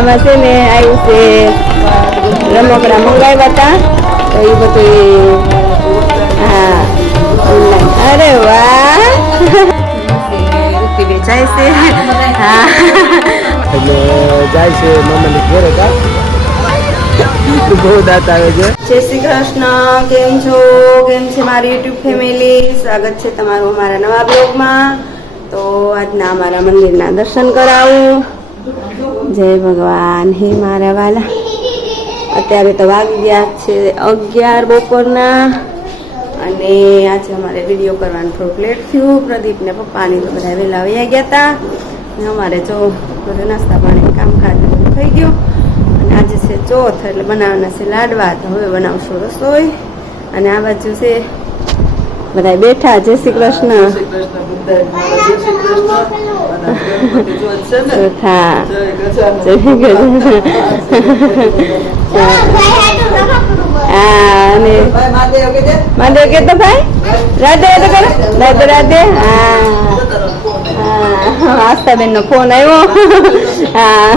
આમાં છે ને આવ્યું છે રમકડા મંગાવ્યા હતા. તો એ બધું હા અરે વાહ! જાય છે હા એટલે જાય છે મમ્મીને ઘરે બહુ દાંત આવે છે. જય શ્રી કૃષ્ણ કેમ છો? કેમ છે મારી યુટ્યુબ ફેમિલી? સ્વાગત છે તમારું અમારા નવા બ્લોગમાં. તો આજના અમારા મંદિરના દર્શન કરાવું. જય ભગવાન. હે મારા વાલા. અત્યારે તો વાગી ગયા છે અગિયાર બપોરના. અને આજે અમારે વીડિયો કરવાનું થોડુંક લેટ થયું. પ્રદીપને પપ્પાની તો બધા વહેલા વયા ગયા હતા ને અમારે જો બધું નાસ્તા પાણી કામકાજ થઈ ગયું. અને આજે છે ચોથ, એટલે બનાવવાના છે લાડવા. તો હવે બનાવશું રસોઈ. અને આ બાજુ છે બધા બેઠા જય શ્રી કૃષ્ણ. મહાદેવ કે તો ભાઈ? રાધે રાધે કરો. રાધે રાધે. હા. હા આસ્થાબેન નો ફોન આવ્યો. હા.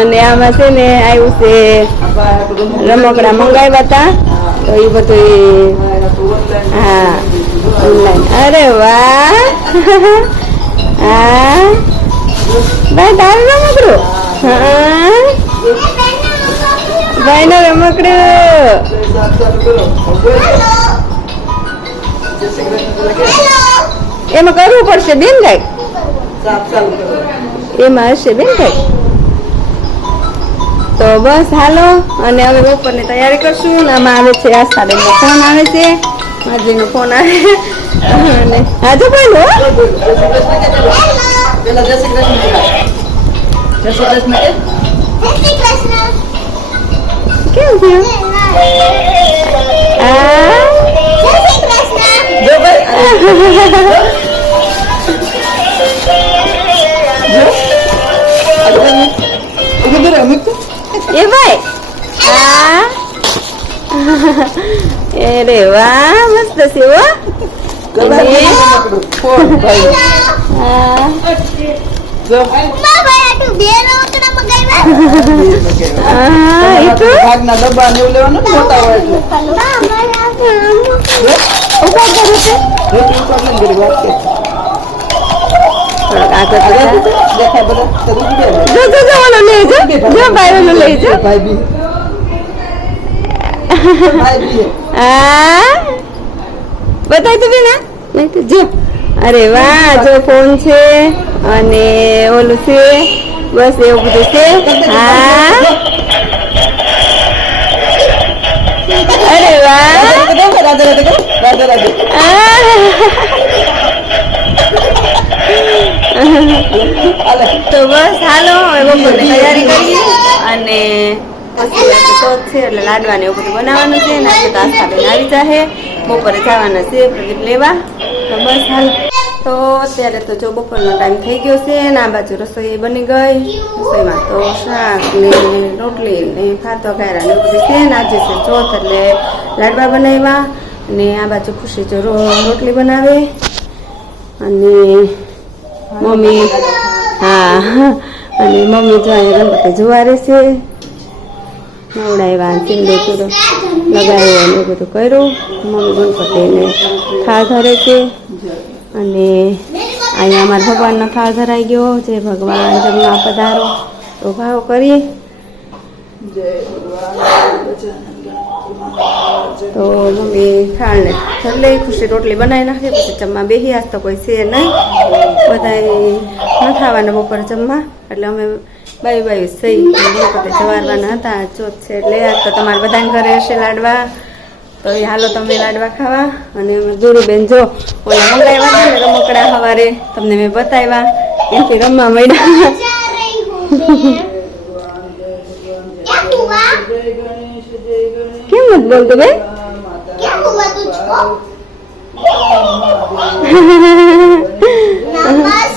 અને આમાં છે ને આવ્યું છે રમકડા મંગાવ્યા હતા. તો એ બધું હા ઓનલાઈન. અરે વાહ. હા. ભાઈ તારું રમકડું હા. ભાઈ નું રમકડું એમાં કરવું પડશે બેન ભાઈ. એમાં હશે બેન કઈ તો બસ હાલો અને હવે બપોરની તૈયારી કરશું ને આમાં આવે છે આ નો ફોન આવે છે. માજીનો ફોન આવે. અને આજે બોલો. કેમ થયું આ? ગયા વાહ મસ્ત છે ઓલો લઈ જા જો ભાઈ ઓલો લઈ જા ભાઈ બી તું બી ના બતાય તો આ નહીં તો જો. અરે વાહ જો ફોન છે અને ઓલું છે. બસ એવું બધું છે. હા? અરે વાહ. તો બસ હાલો. હવે બપોરની તૈયારી કરીએ અને પછી આજે છે, એટલે લાડવાને એવું બધું બનાવવાનું છે, ને આજે તો આસ્થાબેન આવી જાહે. બપોરે જવાના છે, પ્રદીપ લેવા. તો બસ હાલ. તો અત્યારે તો જો બપોરનો ટાઈમ થઈ ગયો છે, ને આ બાજુ રસોઈ બની ગઈ. રસોઈમાં તો શાક ને રોટલી ને ભાત વઘારા ને બધું છે, ને આજે છે ચોથ, એટલે લાડવા બનાવ્યા. અને આ બાજુ ખુશી જો રોટલી બનાવે. અને મમ્મી, હા, અને મમ્મી જો અહીંયા ગણપતિ જોવા રહેશે નવડાવ્યા સિંદૂર પૂરો લગાવ્યો અને બધું કર્યું. મમ્મી ગણપતિને થાળ ધરે છે. અને અહીંયા અમારા ભગવાનનો થાળ ધરાઈ ગયો. જે ભગવાન જમવા પધારો. તો ભાવ કરીએ. તો મમ્મી થાળને લઈ ખુશી રોટલી બનાવી નાખી. પછી જમવા બેસી આજ તો કોઈ છે નહીં. બધા ન ખાવાના બપોર જમવા. એટલે અમે બાયું બાયું સહી. ગણપતિ જવારવાના હતા ચોથ છે એટલે તો તમારે બધાને ઘરે હશે લાડવા. તો એ હાલો તમે લાડવા ખાવા. અને ગુરુબેન જો ઓલા મંગાવ્યા હતા ને રમકડા સવારે તમને મેં બતાવ્યા. એથી રમવા મળ્યા કેમ નથી બોલતું બેન?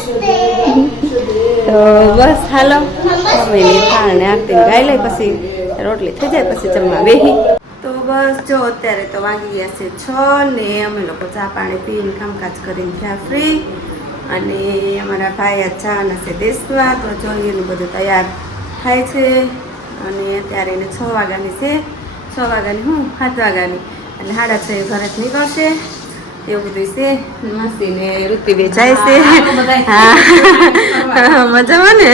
બસ હાલો. મમ્મીની થાળ ને આરતી ગાઈ લઈ પછી રોટલી થઈ જાય, પછી જમવા બેહી. તો બસ જો અત્યારે તો વાગી ગયા છે છ ને અમે લોકો ચા પાણી પીને કામકાજ કરીને થયા ફ્રી. અને અમારા ભાઈ આ ચા છે દેશમાં તો જો એનું બધું તૈયાર થાય છે. અને અત્યારે એને છ વાગ્યાની છે. છ વાગ્યાની હું, સાત વાગ્યાની. એટલે સાડા છ એ જ નીકળશે. એવું બધું છે. મસ્તી ને બે જાય છે હા મજામાં ને?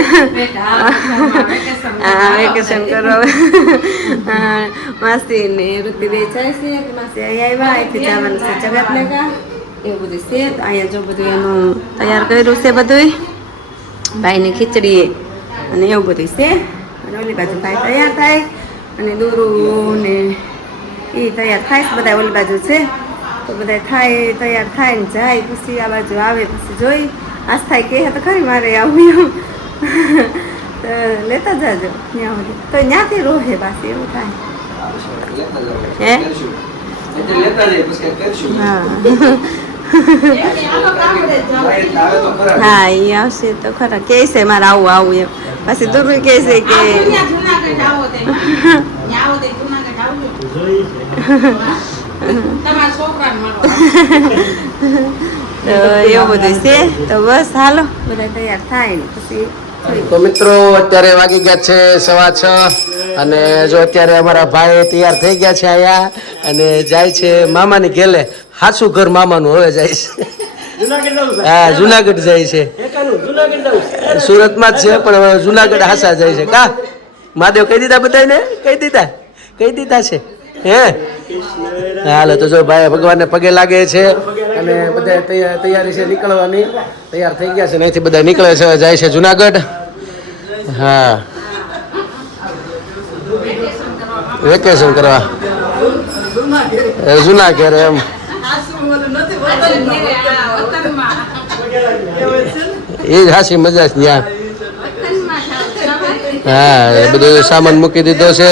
હા વેકેશન કરો માસી ને બે જાય છે. માસી અહીંયા આવ્યા અહીંથી જવાનું છે ને એવું બધું છે. અહીંયા જો બધું એનું તૈયાર કર્યું છે બધું ભાઈની ખીચડી અને એવું બધું છે. અને ઓલી બાજુ ભાઈ તૈયાર થાય. અને દોરું ને એ તૈયાર થાય બધા ઓલી બાજુ છે. તો બધા થાય તૈયાર થાય ને જાય પછી આ બાજુ આવે પછી જોઈ. આજ કહે તો ખરી મારે આવું એમ. તો લેતા જાજો ત્યાં સુધી. તો ત્યાંથી રોહે પાછી એવું થાય. હે હા? હા. એ આવશે તો ખરા. કે છે મારે આવું આવું એમ. પછી દૂર કે છે કે તો એવું બધું છે. તો બસ હાલો. બધા તૈયાર થાય ને પછી તો મિત્રો અત્યારે વાગી ગયા છે સવા છ અને જો અત્યારે અમારા ભાઈ તૈયાર થઈ ગયા છે અહીંયા અને જાય છે મામાની ઘેલે. હાસુ ઘર મામાનું હવે જાય છે. હા જુનાગઢ જાય છે. સુરતમાં જ છે પણ હવે જુનાગઢ હાસા જાય છે. કા? મહાદેવ કહી દીધા બધાને કહી દીધા? કહી દીધા છે. હે? હાલો તો જો ભાઈ ભગવાનને પગે લાગે છે અને બધા તૈયારી છે નીકળવાની. તૈયાર થઈ ગયા છે ને અહીંથી બધા નીકળે છે જાય છે જુનાગઢ. હા. વેકેશન કરવા. જુનાગઢ એમ. એ જ હાસી મજા છે ત્યાં. હા, એ બધું સામાન મૂકી દીધો છે.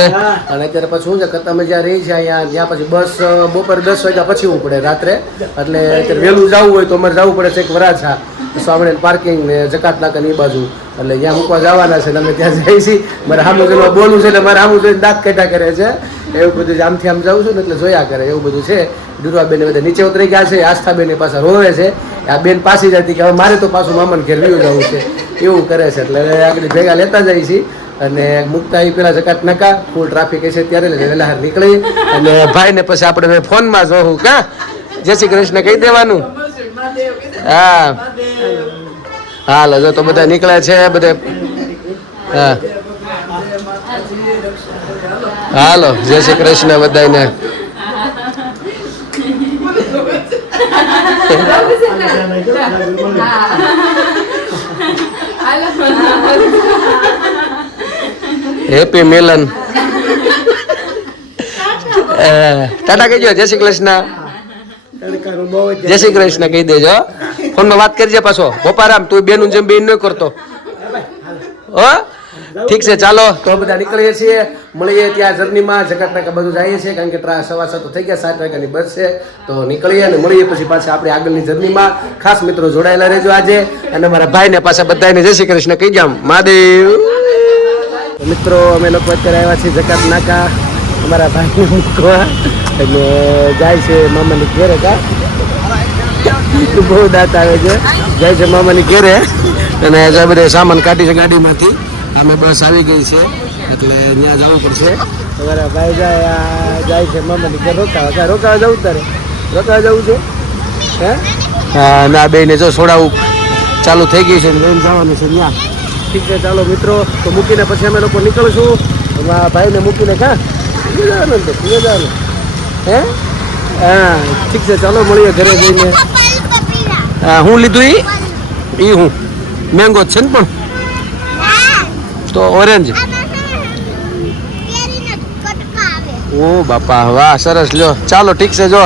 અને અત્યારે પછી શું છે, કે તમે જ્યાં રહી છે અહીંયા જ્યાં પછી બસ બપોર દસ વાગ્યા પછી ઉપડે રાત્રે. એટલે અત્યારે વહેલું જવું હોય તો અમારે જવું પડે છે એક વરાછા. સ્વામિનારાયણ પાર્કિંગ ને જકાત નાકા ની બાજુ. એટલે જ્યાં મૂકવા જવાના છે અમે ત્યાં જઈએ છીએ. મારે સામું જોઈને બોલવું છે એટલે મારે સામું જોઈને દાંત કાઢા કરે છે. એવું બધું આમથી આમ જાઉં છું ને એટલે જોયા કરે, એવું બધું છે. દુર્વાબેન બધા નીચે ઉતરી ગયા છે, આસ્થાબેન પાસે રોવે છે. આ બેન પાસી જતી કે હવે મારે તો પાછું મામાને ઘેર જવું છે. એવું કરે છે, એટલે આગળ ભેગા લેતા જાય છે અને મુકતા એ પેલા જકાત નકા ફૂલ ટ્રાફિક હશે ત્યારે વહેલા હાર નીકળી. અને ભાઈને પછી આપણે ફોનમાં જોવું કા? જય શ્રી કૃષ્ણ, કહી દેવાનું. હા. હાલ જો તો બધા નીકળે છે, બધે. હા. હાલો, જય શ્રી કૃષ્ણ બધાને હેપી મિલન ટાટા કહેજો જય શ્રી કૃષ્ણ. જય શ્રી કૃષ્ણ કહી દેજો. ફોનમાં વાત કરજે પાછો. ગોપારામ તું બેનું જેમ બેન ન કરતો. હો? ઠીક છે ચાલો. તો બધા નીકળીએ છીએ. મળીએ ત્યાં જર્નીમાં. જગત નાકા બધું જઈએ છીએ કારણ કે ત્રણ સવા સાત તો થઈ ગયા સાત વાગ્યાની બસ છે. તો નીકળીએ અને મળીએ પછી પાછા આપણે આગળની જર્નીમાં. ખાસ મિત્રો જોડાયેલા રહેજો આજે. અને મારા ભાઈને પાછા બધાને જય શ્રી કૃષ્ણ કહી જામ મહાદેવ. મિત્રો, અમે લોકો અત્યારે આવ્યા છીએ જકાત નાકા, અમારા ભાઈને મૂકવા. એટલે જાય છે મામાની ઘેરે કા? બહુ દાંત આવે છે. જાય છે મામાની ઘેરે. અને બધે સામાન કાઢી છે ગાડીમાંથી. અમે બસ આવી ગઈ છે. એટલે ત્યાં જવું પડશે. અમારા ભાઈ જાય જાય છે મામાની ઘેર. રોકાવા ક્યાં રોકાવા જવું તારે? રોકાવા જવું છે? હે? ના, બેને જો છોડાવું ચાલુ થઈ ગયું છે લઈને જવાનું છે ત્યાં ઠીક છે ચાલો મિત્રો તો મૂકીને પછી અમે લોકો નીકળશું. ભાઈને મૂકીને કા? જવાનું તો જવાનું હે? હા ઠીક છે ચાલો મળીએ ઘરે જઈને. હા હું લીધું એ એ હું. મેંગો છે ને પણ? તો ઓરેન્જ. ઓ બાપા વાહ સરસ લ્યો. ચાલો ઠીક છે જો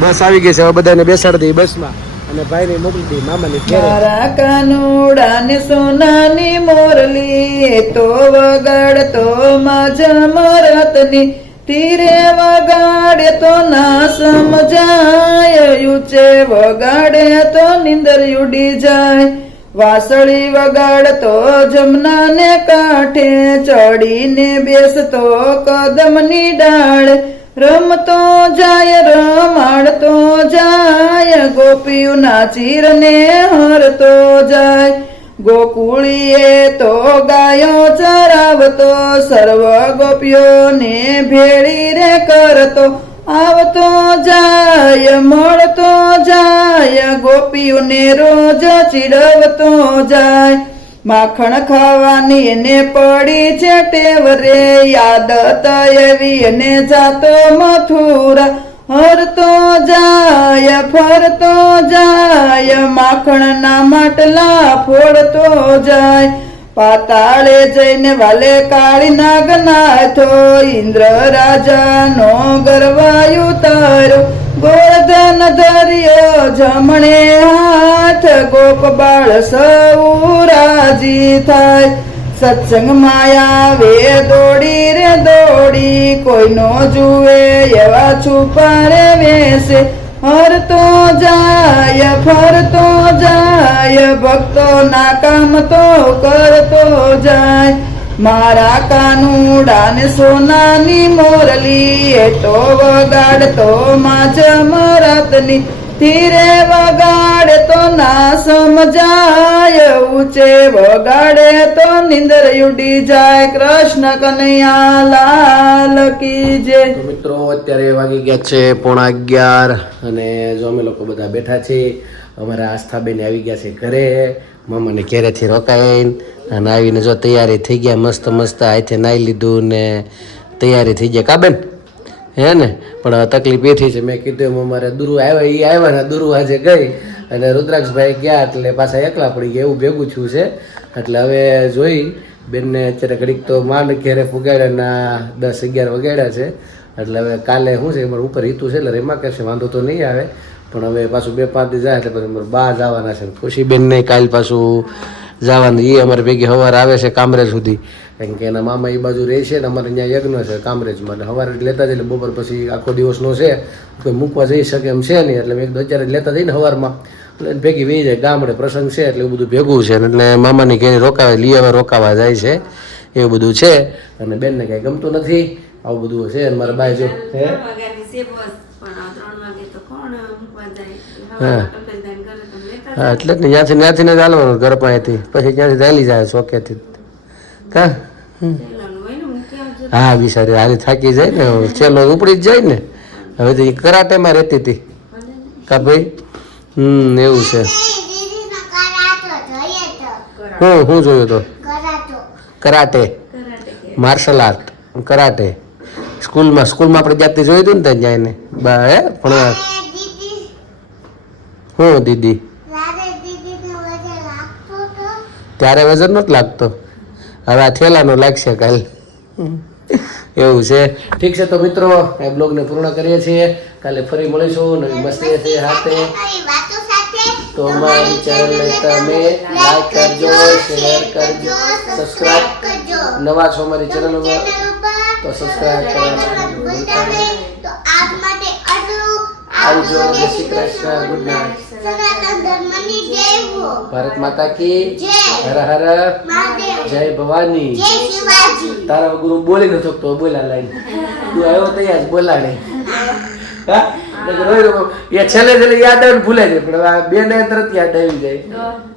બસ આવી ગઈ છે. હવે બધાને બેસાડી દઈએ બસમાં. અને ભાઈને મોકલી દઈ મામાની મારા કાનુડા ને સોનાની મોરલી તો વગાડતો માજા મરતની. તીરે વગાડે તો ના સમજાય, ઊંચે વગાડે તો નિંદર ઉડી જાય. વાસળી વગાડતો જમનાને કાંઠે, ચડીને બેસતો કદમની ડાળ. રમતો જાય, રમાડતો જાય ગોપીઓના ચીરને હરતો જાય. ગોકુળીએ તો ગાયો ચરાવતો, સર્વ ગોપીઓને ભેળી રે કરતો. આવતો જાય, મળતો જાય, ગોપીઓને રોજ ચીડવતો જાય. માખણ ખાવાની એને પડી છે ટેવ રે. યાદ એવી એને જાતો મથુરા. હરતો જાય ફરતો જાય. માખણના માટલા ફોડતો જાય. પાતાળે જઈને વાલે કાળી નાગ નાથો ઇન્દ્ર રાજાનો ગરવાયુ તારો. ગોળધન ધર્યો જમણે હાથ ગોપ બાળ સૌ થાય. સત્સંગ માયા વે દોડી રે દોડી, કોઈનો જુએ એવા છુપા રે વેસે હરતો જાય ફરતો જાય ભક્તો ના કામ તો કરતો જાય. મારા કાનુડા ને સોનાની મોરલી એ તો વગાડતો માજ મરતની. ધીરે વગાડે તો ના સમજાય, ઊંચે વગાડે તો નિંદર ઉડી જાય. કૃષ્ણ કનૈયા લાલ કી જે મિત્રો, અત્યારે વાગી ગયા છે પોણા અગિયાર અને જો અમે લોકો બધા બેઠા છે અમારા આસ્થાબેન આવી ગયા છે ઘરે. મામાને ઘેરેથી રોકાઈને અને આવીને જો તૈયારી થઈ ગયા, મસ્ત મસ્ત હાથે નાહી લીધું ને તૈયારી થઈ ગયા. કાબેન હે ને? પણ તકલીફ એથી છે. મેં કીધું એમ અમારે દુરુ આવ્યા એ આવ્યા ને દુરુ આજે ગઈ અને રુદ્રાક્ષભાઈ ગયા એટલે પાછા એકલા પડી ગયા, એવું ભેગું થયું છે. એટલે હવે જોઈ, બેનને અત્યારે ઘડીક તો માંડ ઘેરે ફુગાડ્યાના દસ અગિયાર વગાડ્યા છે. એટલે હવે કાલે શું છે અમારે ઉપર હિતું છે, એટલે રેમા કહેશે વાંધો તો નહીં આવે. પણ હવે પાછું બે પાંચ જાય એટલે પછી અમારે બા જવાના છે. ખુશીબેનને કાલ પાછું જવાનું. એ અમારે ભેગી સવાર આવે છે કામરેજ સુધી. કારણ કે એના મામા એ બાજુ રહે છે ને અમારે ત્યાં યજ્ઞ છે કામરેજમાં. એટલે સવારે લેતા જઈએ એટલે બપોર પછી આખો દિવસનો છે. કોઈ મૂકવા જઈ શકે એમ છે નહીં. એટલે એક અત્યારે લેતા જઈને સવારમાં એટલે ભેગી વહી જાય. ગામડે પ્રસંગ છે એટલે એવું બધું ભેગું છે. એટલે મામાની ઘેરે રોકાવે લઈ આવે રોકાવા જાય છે. એવું બધું છે. અને બેનને કાંઈ ગમતું નથી. આવું બધું છે. અને મારા બાય જો હે ત્રણ વાગ્યાની છે બસ પણ આ ત્રણ વાગે તો કોણ મૂકવા જાય હા. હા એટલે જ ને ત્યાંથી ત્યાંથી ને ચાલવાનું ઘર પાસેથી પછી ત્યાંથી ચાલી જાય ચોકેથી કા? હા બિચારી હારી થાકી જાય ને ચેલો ઉપડી જ જાય ને. હવે તો કરાટેમાં રહેતી હતી. કા ભાઈ? હમ એવું છે. હું હું જોયું તો? Karate. Karate martial art karate. સ્કૂલમાં સ્કૂલમાં આપણે જાતે જોયું હતું ને ત્યાં જઈને. બા હે? ભણવા. હું દીદી. ત્યારે વજન નથી લાગતો. હવે આ થેલાનો લાગશે કાલ. એવું છે. ઠીક છે તો મિત્રો એ બ્લોગને પૂર્ણ કરીએ છીએ. કાલે ફરી મળીશું. નવી મસ્તી હશે હાથે. તો અમારી ચેનલને તમે લાઈક કરજો શેર કરજો સબસ્ક્રાઇબ નવા છો અમારી ચેનલ ઉપર તો સબસ્ક્રાઇબ કરવાનું તો આજ માટે આવજો. જય શ્રી કૃષ્ણ. ગુડ નાઇટ સનાતન ધર્મની જય હો. ભારત માતા કી જય. હર હર. જય ભવાની. જય શિવાજી. તારા ગુરુ બોલી ન શકતો બોલા લાઈન. તું આવ્યો તૈયાર બોલા નહીં હા? છેલ્લે છેલ્લે યાદ આવે ને ભૂલાઈ જાય પણ આ બે ને તરત યાદ આવી જાય.